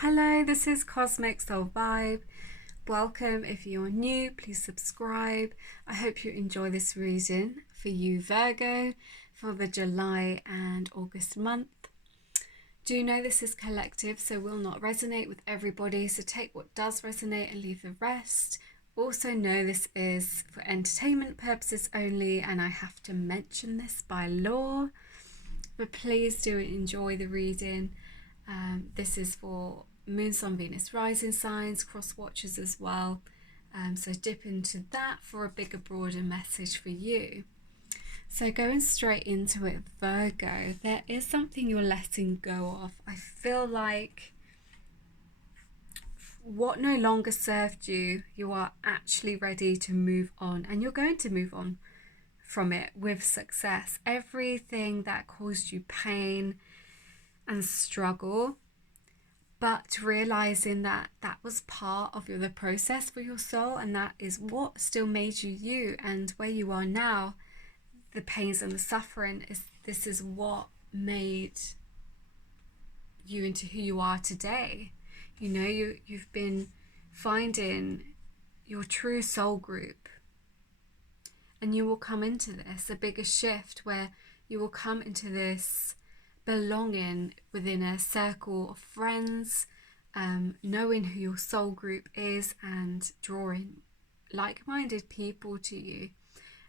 Hello, this is Cosmic Soul Vibe. Welcome. If you're new, please subscribe. I hope you enjoy this reading for you, Virgo, for the July and August month. Do know this is collective, so will not resonate with everybody, so take what does resonate and leave the rest. Also know this is for entertainment purposes only, and I have to mention this by law, but please do enjoy the reading. This is for Moon, Sun, Venus, Rising signs, cross watchers as well. So dip into that for a bigger, broader message for you. So going straight into it, Virgo, there is something you're letting go of. I feel like what no longer served you, you are actually ready to move on, and you're going to move on from it with success. Everything that caused you pain and struggle, but realizing that that was part of the process for your soul, and that is what still made you you, and where you are now, the pains and the suffering, this is what made you into who you are today. You know, you've been finding your true soul group, and you will come into this, a bigger shift where you will come into this belonging within a circle of friends, knowing who your soul group is and drawing like-minded people to you.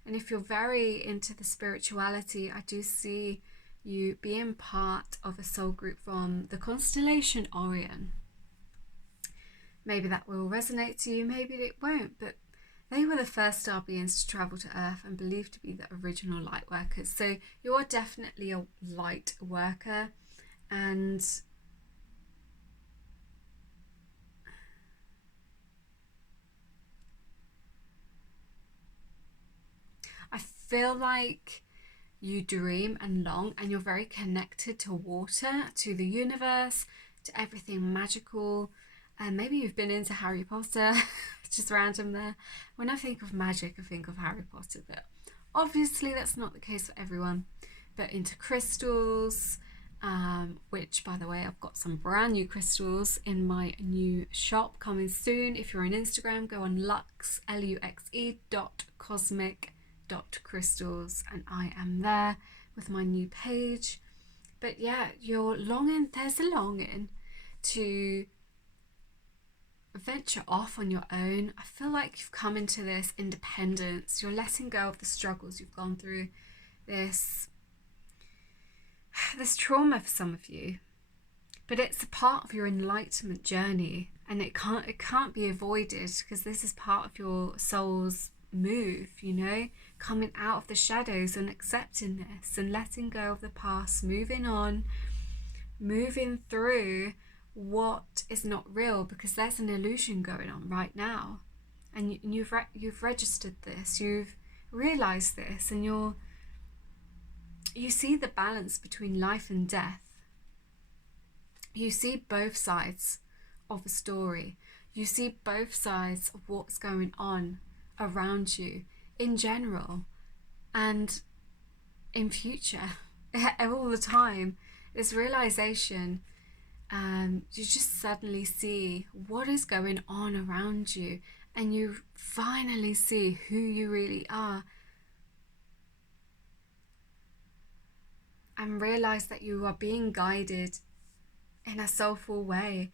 And if you're very into the spirituality, I do see you being part of a soul group from the constellation Orion. Maybe that will resonate to you, maybe it won't, but they were the first star beings to travel to Earth and believed to be the original light workers. So you are definitely a light worker, and I feel like you dream and long, and you're very connected to water, to the universe, to everything magical. And maybe you've been into Harry Potter. Just random there. When I think of magic, I think of Harry Potter, but obviously that's not the case for everyone. But into crystals, which, by the way, I've got some brand new crystals in my new shop coming soon. If you're on Instagram, go on Luxe, luxe.cosmic.crystals, and I am there with my new page. But yeah, you're longing, there's a longing to venture off on your own. I feel like you've come into this independence. You're letting go of the struggles you've gone through, this trauma for some of you, but it's a part of your enlightenment journey, and it can't be avoided, because this is part of your soul's move, you know, coming out of the shadows and accepting this and letting go of the past, moving on, moving through what is not real, because there's an illusion going on right now, and you've registered this, you've realized this, and you see the balance between life and death. You see both sides of a story. You see both sides of what's going on around you in general and in future, all the time. This realization, you just suddenly see what is going on around you, and you finally see who you really are, and realize that you are being guided in a soulful way,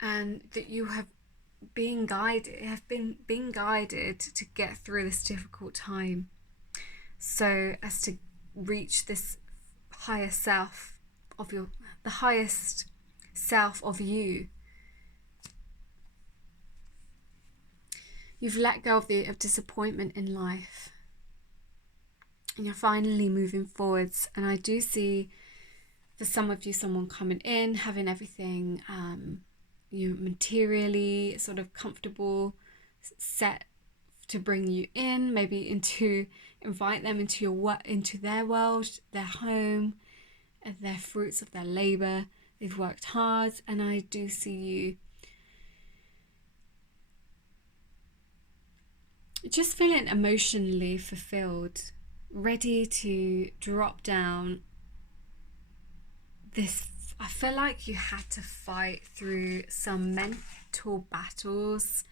and that you have been guided to get through this difficult time, so as to reach this higher self of the highest self of you. You've let go of disappointment in life, and you're finally moving forwards. And I do see, for some of you, someone coming in, having everything materially sort of comfortable, set to bring you in, maybe invite them into their world, their home, and their fruits of their labor. They've worked hard, and I do see you just feeling emotionally fulfilled, ready to drop down this I feel like you had to fight through some mental battles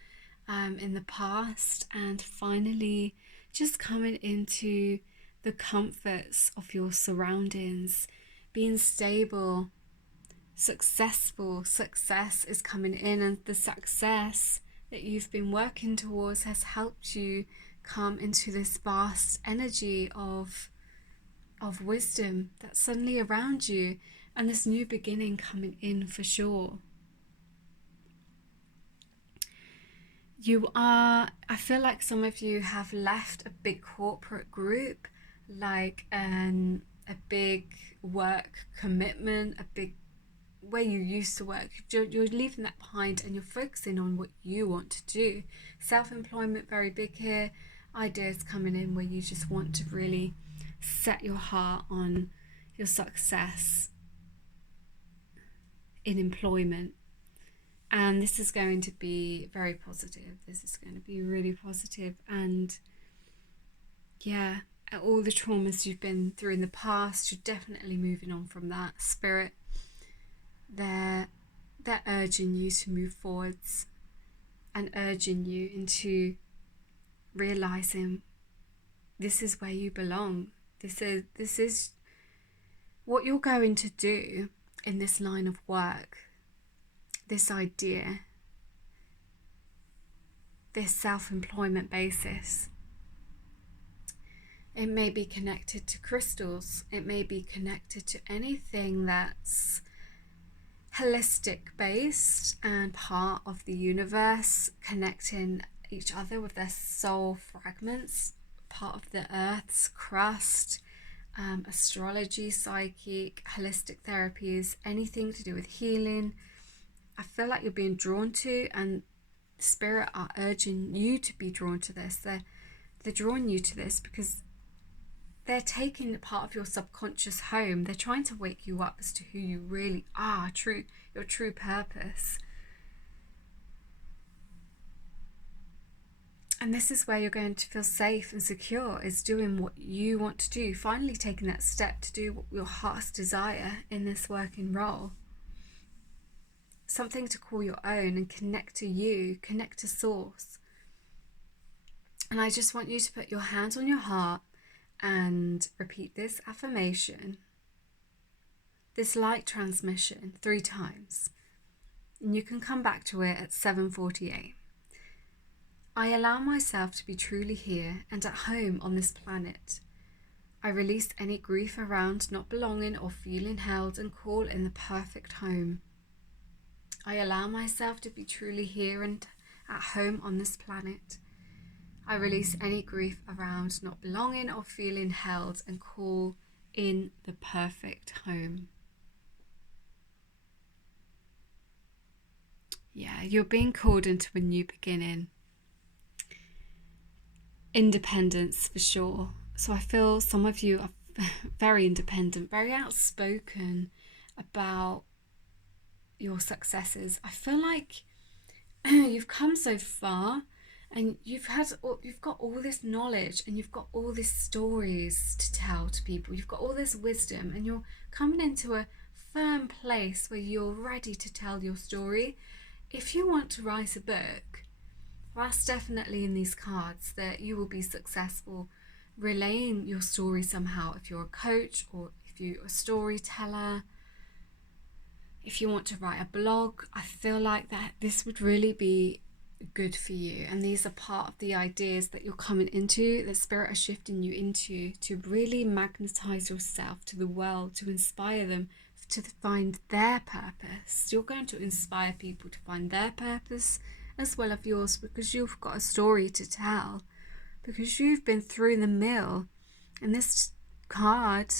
in the past, and finally just coming into the comforts of your surroundings, being stable, successful. Success is coming in, and the success that you've been working towards has helped you come into this vast energy of wisdom that's suddenly around you, and this new beginning coming in for sure. I feel like some of you have left a big corporate group, like a big work commitment, a big where you used to work. You're leaving that behind and you're focusing on what you want to do. Self-employment, very big here. Ideas coming in where you just want to really set your heart on your success in employment. And this is going to be very positive. This is going to be really positive. And yeah, all the traumas you've been through in the past, you're definitely moving on from that. Spirit, they're urging you to move forwards and urging you into realizing this is where you belong. This is what you're going to do in this line of work. This idea, this self-employment basis. It may be connected to crystals. It may be connected to anything that's holistic based and part of the universe, connecting each other with their soul fragments, part of the earth's crust, astrology, psychic, holistic therapies, anything to do with healing. I feel like you're being drawn to, and Spirit are urging you to be drawn to this. They're drawing you to this because they're taking part of your subconscious home. They're trying to wake you up as to who you really are, your true purpose. And this is where you're going to feel safe and secure, is doing what you want to do, finally taking that step to do what your heart's desire in this working role. Something to call your own and connect to you, connect to source. And I just want you to put your hands on your heart and repeat this affirmation, this light transmission 3 times. And you can come back to it at 7:48. I allow myself to be truly here and at home on this planet. I release any grief around not belonging or feeling held and call in the perfect home. I allow myself to be truly here and at home on this planet. I release any grief around not belonging or feeling held and call in the perfect home. Yeah, you're being called into a new beginning. Independence for sure. So I feel some of you are very independent, very outspoken about your successes. I feel like you've come so far, and you've got all this knowledge, and you've got all these stories to tell to people. You've got all this wisdom, and you're coming into a firm place where you're ready to tell your story. If you want to write a book, that's definitely in these cards, that you will be successful relaying your story somehow. If you're a coach or if you're a storyteller, if you want to write a blog, I feel like that this would really be good for you. And these are part of the ideas that you're coming into, that Spirit are shifting you into, to really magnetize yourself to the world, to inspire them to find their purpose. You're going to inspire people to find their purpose as well as yours, because you've got a story to tell, because you've been through the mill. And this card,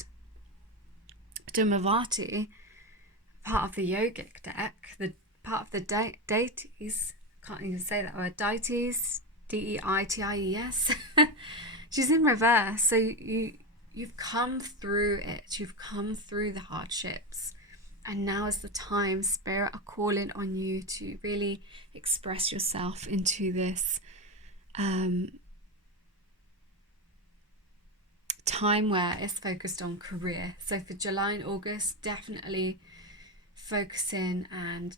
Dhamavati, part of the yogic deck, the part of the deities, can't even say that word, deities, D-E-I-T-I-E-S. She's in reverse. So you've come through it. You've come through the hardships. And now is the time. Spirit are calling on you to really express yourself into this time where it's focused on career. So for July and August, definitely focusing, and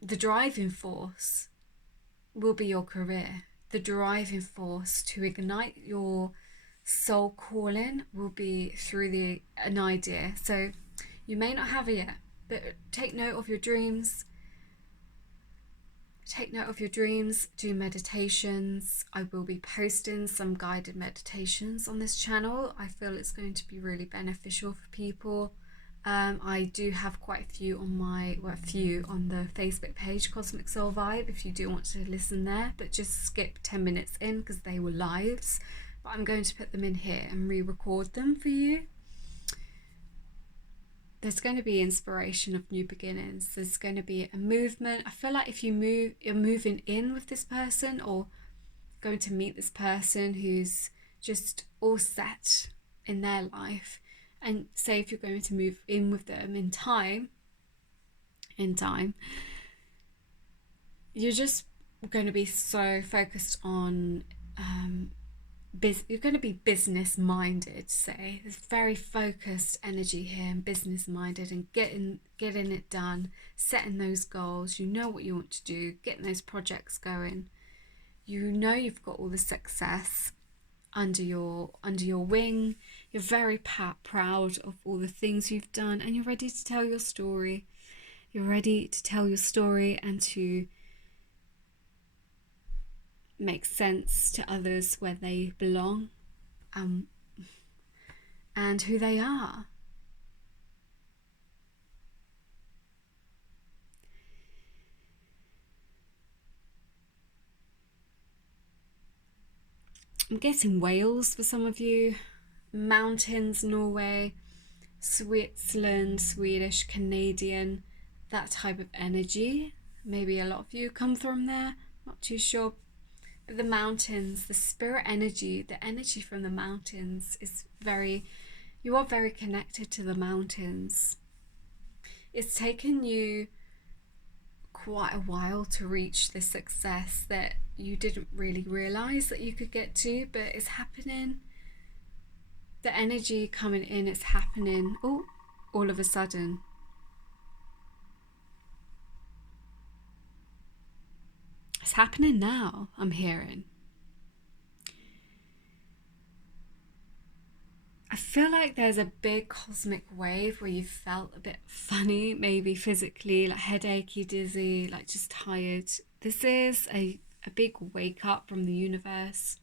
the driving force will be your career. The driving force to ignite your soul calling will be through an idea. So you may not have it yet, but take note of your dreams. Take note of your dreams, do meditations. I will be posting some guided meditations on this channel. I feel it's going to be really beneficial for people. I do have quite a few on the Facebook page, Cosmic Soul Vibe, if you do want to listen there, but just skip 10 minutes in because they were lives. But I'm going to put them in here and re-record them for you. There's going to be inspiration of new beginnings. There's going to be a movement. I feel like if you're moving in with this person, or going to meet this person who's just all set in their life, and say if you're going to move in with them in time, you're just going to be so focused on you're going to be business minded. Say there's very focused energy here, and business minded, and getting it done, setting those goals. You know what you want to do, getting those projects going. You know you've got all the success under your wing. You're very proud of all the things you've done, and you're ready to tell your story. You're ready to tell your story and to make sense to others where they belong, and who they are. I'm getting Wales for some of you, mountains, Norway, Switzerland, Swedish, Canadian, that type of energy. Maybe a lot of you come from there, not too sure. But the mountains, the spirit energy, the energy from the mountains is you are very connected to the mountains. It's taken you quite a while to reach the success that you didn't really realize that you could get to, but it's happening. The energy coming in, it's happening all of a sudden. It's happening now, I'm hearing. I feel like there's a big cosmic wave where you felt a bit funny, maybe physically, like headachy, dizzy, like just tired. This is a big wake up from the universe.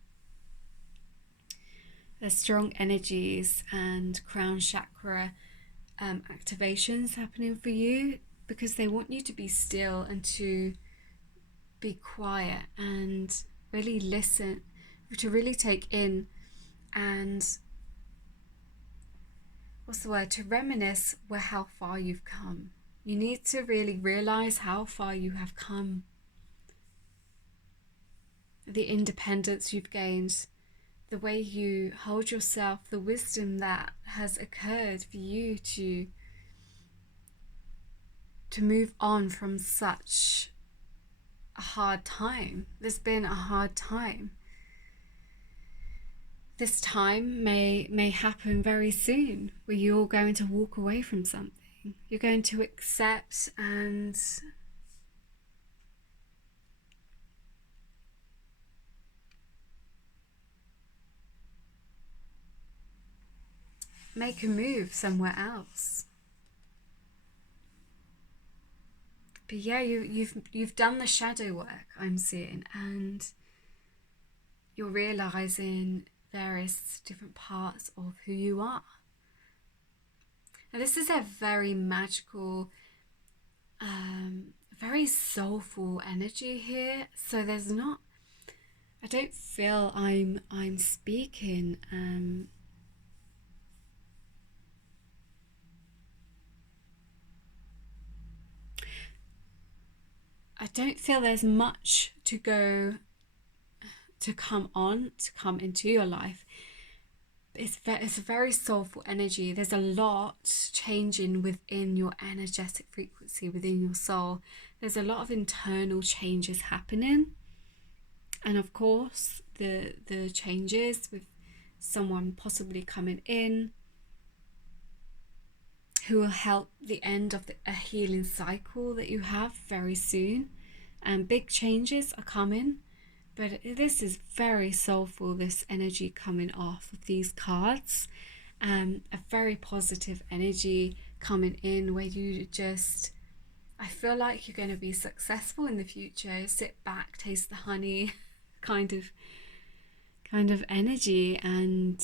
There's strong energies and crown chakra activations happening for you, because they want you to be still and to be quiet and really listen, to really take in, and to reminisce how far you've come. You need to really realize how far you have come, the independence you've gained, the way you hold yourself, the wisdom that has occurred for you to move on from such a hard time. There's been a hard time. This time may happen very soon, where you're going to walk away from something. You're going to accept and make a move somewhere else. But yeah, you've done the shadow work, I'm seeing, and you're realizing various different parts of who you are. Now this is a very magical, very soulful energy here. So there's not, I don't feel I'm speaking I don't feel there's much to come into your life. It's a very soulful energy. There's a lot changing within your energetic frequency, within your soul. There's a lot of internal changes happening, and of course the changes with someone possibly coming in who will help the end of a healing cycle that you have very soon. And big changes are coming, but this is very soulful, this energy coming off of these cards. A very positive energy coming in where you just, I feel like you're going to be successful in the future. Sit back, taste the honey kind of energy, and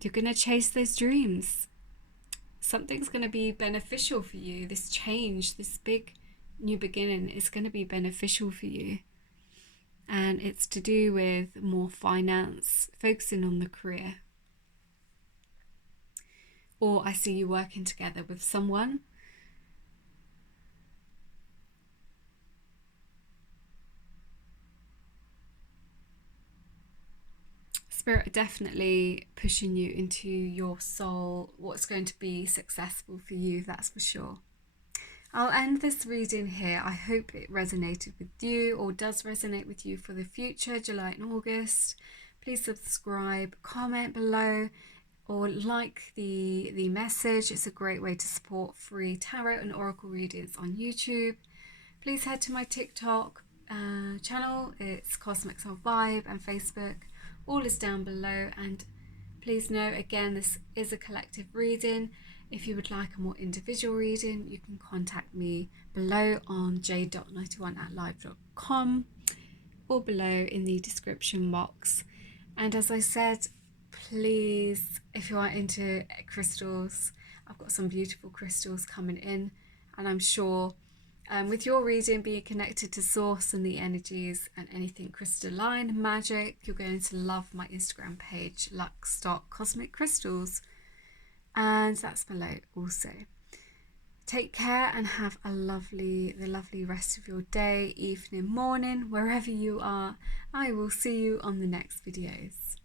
you're going to chase those dreams. Something's going to be beneficial for you. This change, this big new beginning is going to be beneficial for you. And it's to do with more finance, focusing on the career. Or I see you working together with someone. Spirit are definitely pushing you into your soul, what's going to be successful for you, that's for sure. I'll end this reading here. I hope it resonated with you or does resonate with you for the future, July and August. Please subscribe, comment below, or like the message. It's a great way to support free tarot and oracle readings on YouTube. Please head to my TikTok channel. It's Cosmic Soul Vibe, and Facebook. All is down below. And please note, again, this is a collective reading. If you would like a more individual reading, you can contact me below on jade.91@live.com or below in the description box. And as I said, please, if you are into crystals, I've got some beautiful crystals coming in, and I'm sure with your reading being connected to source and the energies and anything crystalline, magic, you're going to love my Instagram page, lux.cosmiccrystals, and that's below also. Take care and have the lovely rest of your day, evening, morning, wherever you are. I will see you on the next videos.